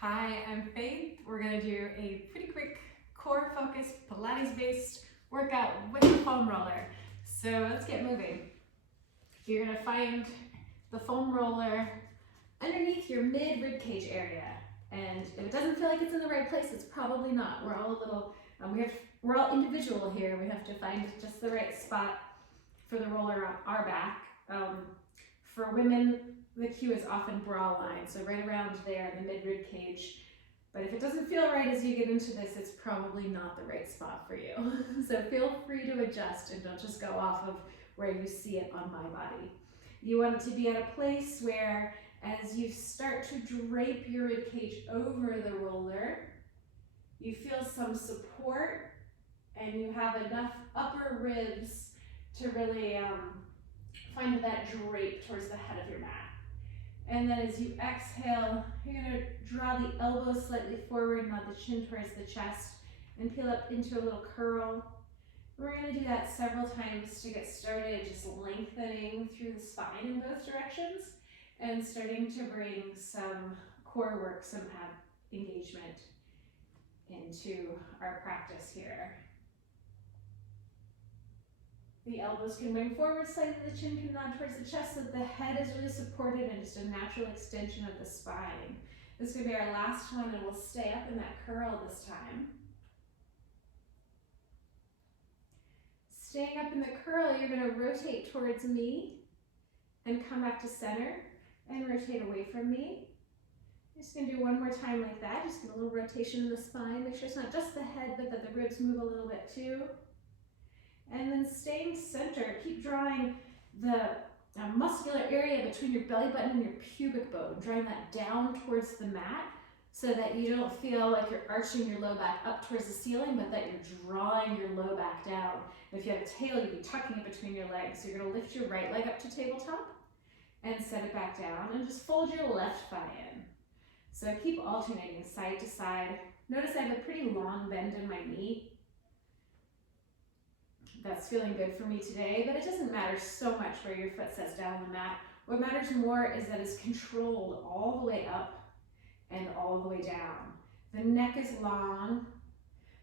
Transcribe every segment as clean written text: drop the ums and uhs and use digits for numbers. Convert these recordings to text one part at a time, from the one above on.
Hi, I'm Faith. We're going to do a pretty quick core focused Pilates based workout with the foam roller. So let's get moving. You're going to find the foam roller underneath your mid rib cage area. And if it doesn't feel like it's in the right place, it's probably not. We're all a little, we're all individual here. We have to find just the right spot for the roller on our back. For women, the cue is often bra line, so right around there in the mid rib cage. But if it doesn't feel right as you get into this, it's probably not the right spot for you. So feel free to adjust and don't just go off of where you see it on my body. You want it to be at a place where as you start to drape your rib cage over the roller, you feel some support and you have enough upper ribs to really find that drape towards the head of your mat. And then as you exhale, you're going to draw the elbows slightly forward, nod the chin towards the chest, and peel up into a little curl. We're going to do that several times to get started, just lengthening through the spine in both directions and starting to bring some core work, some ab engagement into our practice here. The elbows can bring forward slightly, the chin can nod towards the chest so that the head is really supported and just a natural extension of the spine. This is going to be our last one and we'll stay up in that curl this time. Staying up in the curl, you're going to rotate towards me and come back to center and rotate away from me. Just going to do one more time like that, just get a little rotation in the spine. Make sure it's not just the head, but that the ribs move a little bit too. And then staying centered, keep drawing the muscular area between your belly button and your pubic bone, drawing that down towards the mat so that you don't feel like you're arching your low back up towards the ceiling, but that you're drawing your low back down. If you have a tail, you'd be tucking it between your legs. So you're going to lift your right leg up to tabletop and set it back down and just fold your left thigh in. So keep alternating side to side. Notice I have a pretty long bend in my knee. That's feeling good for me today, but it doesn't matter so much where your foot sets down on the mat. What matters more is that it's controlled all the way up and all the way down. The neck is long,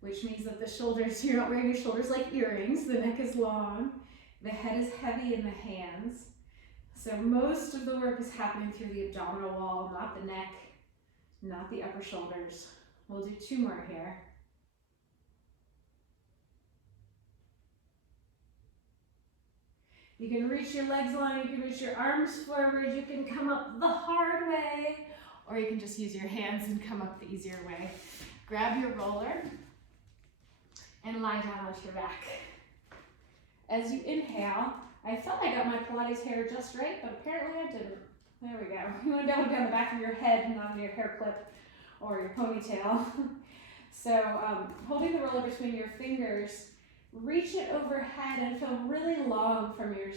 which means that the shoulders, you're not wearing your shoulders like earrings. The neck is long. The head is heavy in the hands. So most of the work is happening through the abdominal wall, not the neck, not the upper shoulders. We'll do two more here. You can reach your legs long, you can reach your arms forward, you can come up the hard way, or you can just use your hands and come up the easier way. Grab your roller and lie down onto your back. As you inhale, I felt I got my Pilates hair just right, but apparently I didn't. There we go. You want to go down the back of your head, not on your hair clip or your ponytail. So holding the roller between your fingers, reach it overhead and feel really long from your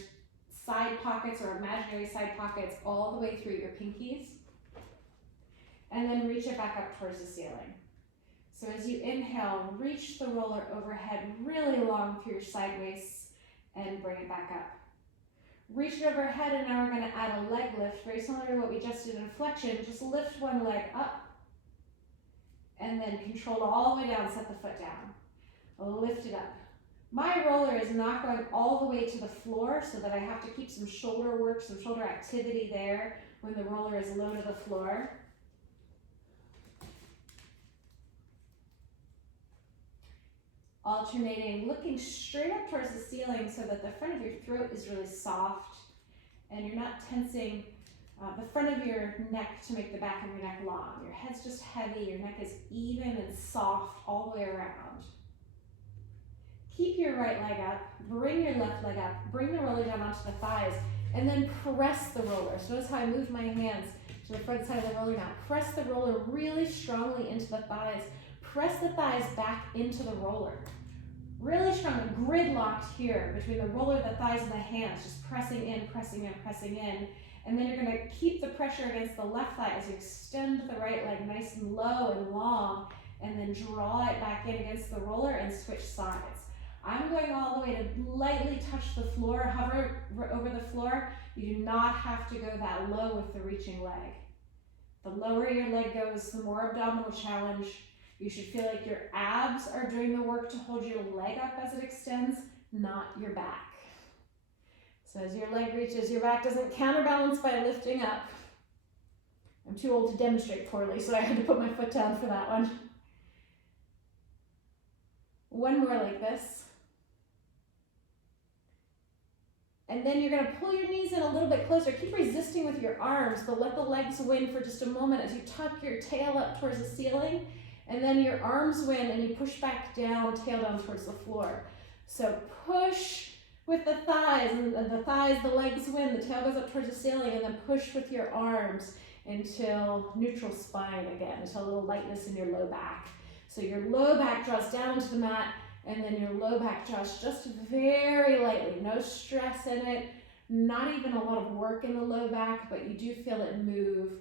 side pockets or imaginary side pockets all the way through your pinkies. And then reach it back up towards the ceiling. So as you inhale, reach the roller overhead really long through your side waists and bring it back up. Reach it overhead and now we're going to add a leg lift, very similar to what we just did in flexion. Just lift one leg up and then control all the way down, set the foot down. Lift it up. My roller is not going all the way to the floor so that I have to keep some shoulder work, some shoulder activity there when the roller is low to the floor. Alternating, looking straight up towards the ceiling so that the front of your throat is really soft and you're not tensing the front of your neck to make the back of your neck long. Your head's just heavy, your neck is even and soft all the way around. Keep your right leg up, bring your left leg up, bring the roller down onto the thighs, and then press the roller. So notice how I move my hands to the front side of the roller now. Press the roller really strongly into the thighs. Press the thighs back into the roller. Really strong, gridlocked here between the roller, the thighs, and the hands. Just pressing in, pressing in, pressing in. And then you're going to keep the pressure against the left thigh as you extend the right leg nice and low and long, and then draw it back in against the roller and switch sides. I'm going all the way to lightly touch the floor, hover over the floor. You do not have to go that low with the reaching leg. The lower your leg goes, the more abdominal challenge. You should feel like your abs are doing the work to hold your leg up as it extends, not your back. So as your leg reaches, your back doesn't counterbalance by lifting up. I'm too old to demonstrate poorly, so I had to put my foot down for that one. One more like this. And then you're gonna pull your knees in a little bit closer. Keep resisting with your arms, but let the legs win for just a moment as you tuck your tail up towards the ceiling, and then your arms win and you push back down, tail down towards the floor. So push with the thighs, and the legs win, the tail goes up towards the ceiling, and then push with your arms until neutral spine again, until a little lightness in your low back. So your low back draws down to the mat, and then your low back draws just very lightly, no stress in it, not even a lot of work in the low back, but you do feel it move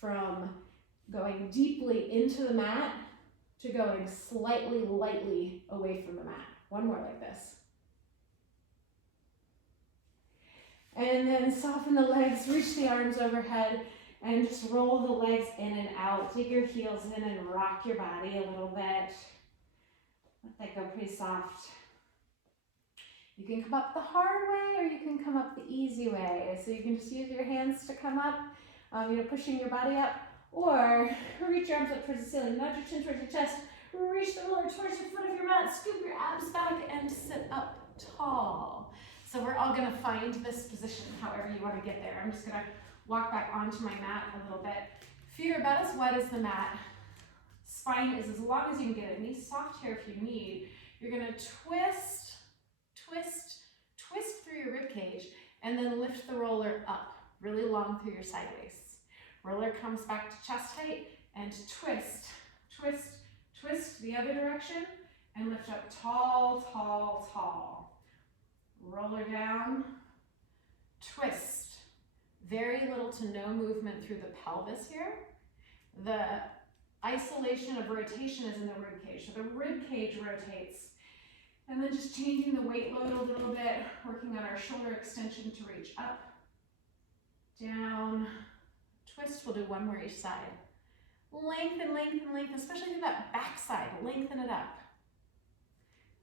from going deeply into the mat to going slightly lightly away from the mat. One more like this. And then soften the legs, reach the arms overhead, and just roll the legs in and out. Dig your heels in and rock your body a little bit. Let that go pretty soft. You can come up the hard way or you can come up the easy way. So you can just use your hands to come up, pushing your body up, or reach your arms up towards the ceiling, nudge your chin towards your chest, reach the roller towards your foot of your mat, scoop your abs back, and sit up tall. So we're all gonna find this position however you wanna get there. I'm just gonna walk back onto my mat a little bit. Feet are about as wide as the mat. Spine is as long as you can get it. Knees soft here if you need. You're gonna twist through your rib cage, and then lift the roller up really long through your side waist. Roller comes back to chest height, and twist the other direction, and lift up tall, tall, tall. Roller down, twist. Very little to no movement through the pelvis here. The isolation of rotation is in the rib cage. So the rib cage rotates. And then just changing the weight load a little bit, working on our shoulder extension to reach up, down, twist. We'll do one more each side. Lengthen, lengthen, lengthen, especially through that back side. Lengthen it up.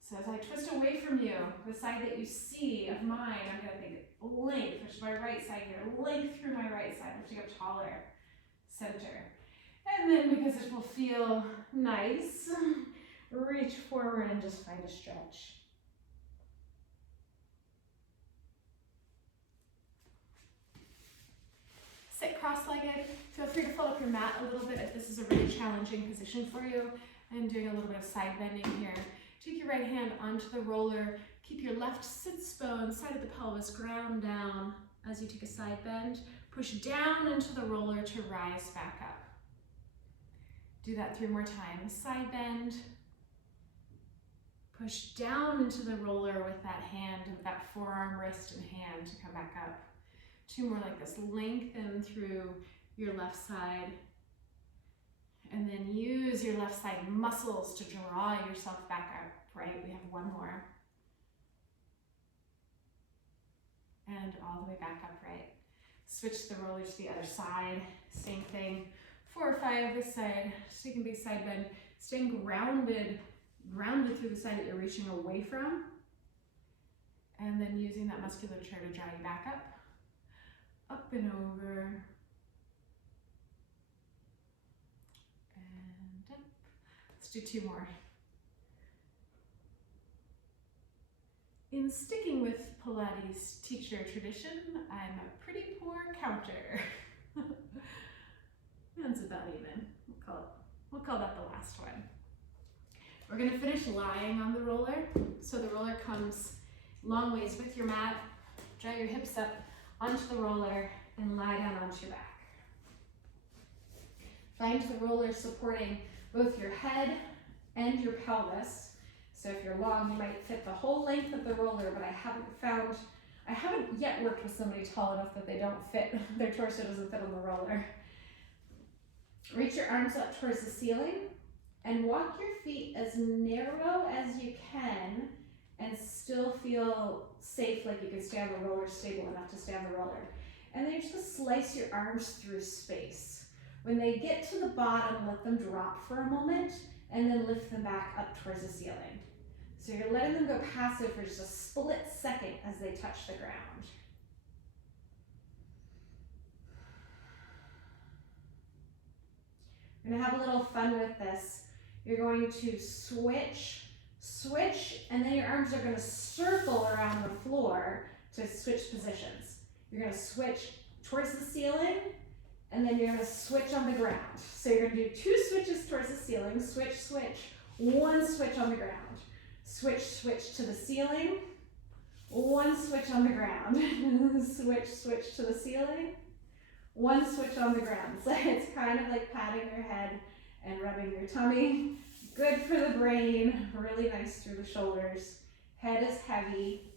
So as I twist away from you, the side that you see of mine, I'm going to think length, which is my right side here. Length through my right side, lifting up taller. Center. And then because it will feel nice, reach forward and just find a stretch. Sit cross-legged. Feel free to fold up your mat a little bit if this is a really challenging position for you. I'm doing a little bit of side bending here. Take your right hand onto the roller. Keep your left sits bone, side of the pelvis, ground down as you take a side bend. Push down into the roller to rise back up. Do that 3 more times. Side bend. Push down into the roller with that hand, with that forearm, wrist, and hand to come back up. 2 more like this. Lengthen through your left side. And then use your left side muscles to draw yourself back up, right? We have 1 more. And all the way back upright. Switch the roller to the other side. Same thing. 4 or 5 this side. Just taking a big side bend. Staying grounded through the side that you're reaching away from. And then using that musculature to draw you back up. Up and over. And up. Let's do 2 more. In sticking with Pilates teacher tradition, I'm a pretty poor counter. That's about even. We'll call that the last one. We're gonna finish lying on the roller. So the roller comes long ways with your mat. Draw your hips up onto the roller and lie down onto your back. Find the roller supporting both your head and your pelvis. So if you're long, you might fit the whole length of the roller, but I haven't yet worked with somebody tall enough that they don't fit, their torso doesn't fit on the roller. Reach your arms up towards the ceiling and walk your feet as narrow as you can and still feel safe, like you can stay on the roller, stable enough to stay on the roller. And then you're just gonna slice your arms through space. When they get to the bottom, let them drop for a moment and then lift them back up towards the ceiling. So you're letting them go passive for just a split second as they touch the ground. We're gonna have a little fun with this. You're going to switch, and then your arms are gonna circle around the floor to switch positions. You're gonna switch towards the ceiling, and then you're gonna switch on the ground. So you're gonna do 2 switches towards the ceiling, switch, switch, 1 switch on the ground. Switch, switch to the ceiling, 1 switch on the ground. Switch, switch to the ceiling, 1 switch on the ground. So it's kind of like patting your head and rubbing your tummy. Good for the brain, really nice through the shoulders. Head is heavy.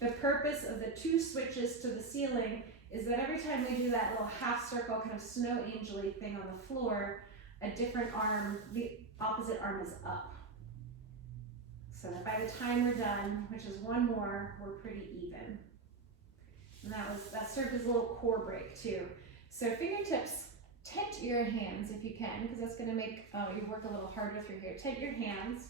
The purpose of the 2 switches to the ceiling is that every time we do that little half circle, kind of snow angel-y thing on the floor, a different arm, the opposite arm is up. So that by the time we're done, which is 1 more, we're pretty even. And that served as a little core break too. So fingertips, tent your hands if you can, because that's gonna make you work a little harder through here. Tent your hands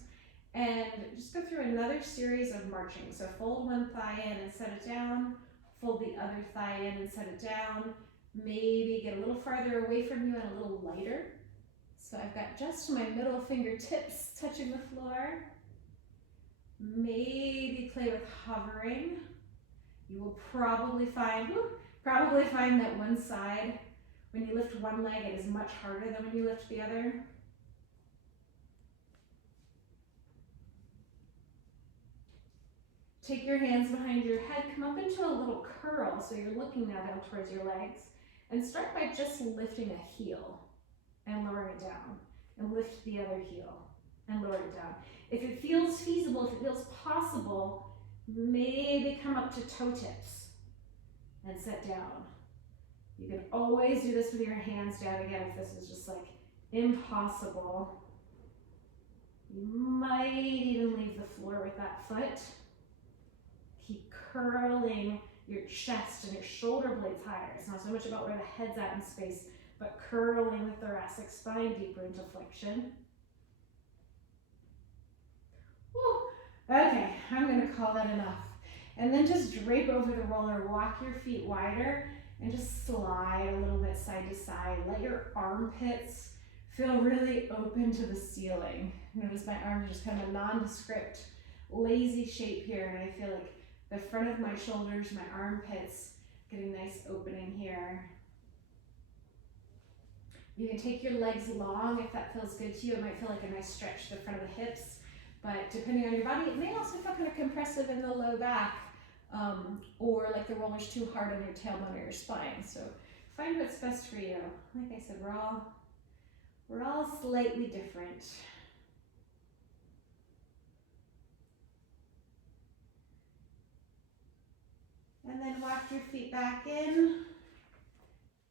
and just go through another series of marching. So fold 1 thigh in and set it down, fold the other thigh in and set it down. Maybe get a little farther away from you and a little lighter. So I've got just my middle fingertips touching the floor. Maybe play with hovering. You will probably find that one side, when you lift one leg, it is much harder than when you lift the other. Take your hands behind your head, come up into a little curl, so you're looking now down towards your legs, and start by just lifting a heel and lowering it down, and lift the other heel and lower it down. If it feels feasible, if it feels possible, maybe come up to toe tips and sit down. You can always do this with your hands down again if this is just like impossible. You might even leave the floor with that foot. Keep curling your chest and your shoulder blades higher. It's not so much about where the head's at in space, but curling the thoracic spine deeper into flexion. Whew. Okay, I'm gonna call that enough. And then just drape over the roller, walk your feet wider, and just slide a little bit side to side. Let your armpits feel really open to the ceiling. Notice my arms are just kind of a nondescript, lazy shape here, and I feel like the front of my shoulders, my armpits, getting a nice opening here. You can take your legs long if that feels good to you. It might feel like a nice stretch to the front of the hips, but depending on your body, it may also feel kind of compressive in the low back, or like the roller's too hard on your tailbone or your spine. So find what's best for you. Like I said, we're all slightly different. And then walk your feet back in.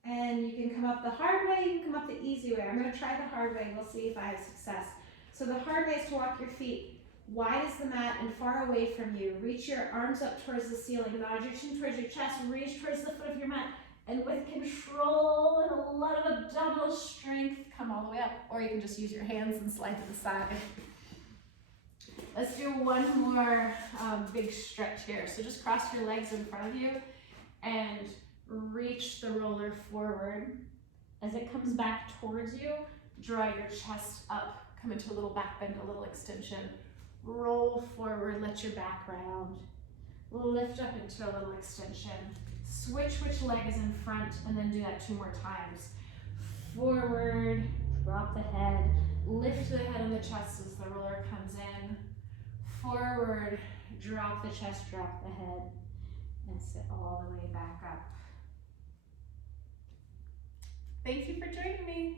And you can come up the hard way, you can come up the easy way. I'm going to try the hard way, we'll see if I have success. So the hard way is to walk your feet wide as the mat and far away from you. Reach your arms up towards the ceiling, nod your chin towards your chest, reach towards the foot of your mat, and with control and a lot of abdominal strength, come all the way up. Or you can just use your hands and slide to the side. Let's do one more big stretch here. So just cross your legs in front of you and reach the roller forward. As it comes back towards you, draw your chest up, come into a little back bend, a little extension. Roll forward, let your back round. Lift up into a little extension. Switch which leg is in front, and then do that 2 more times. Forward, drop the head, lift the head and the chest as the roller comes in. Forward, drop the chest, drop the head, and sit all the way back up. Thank you for joining me.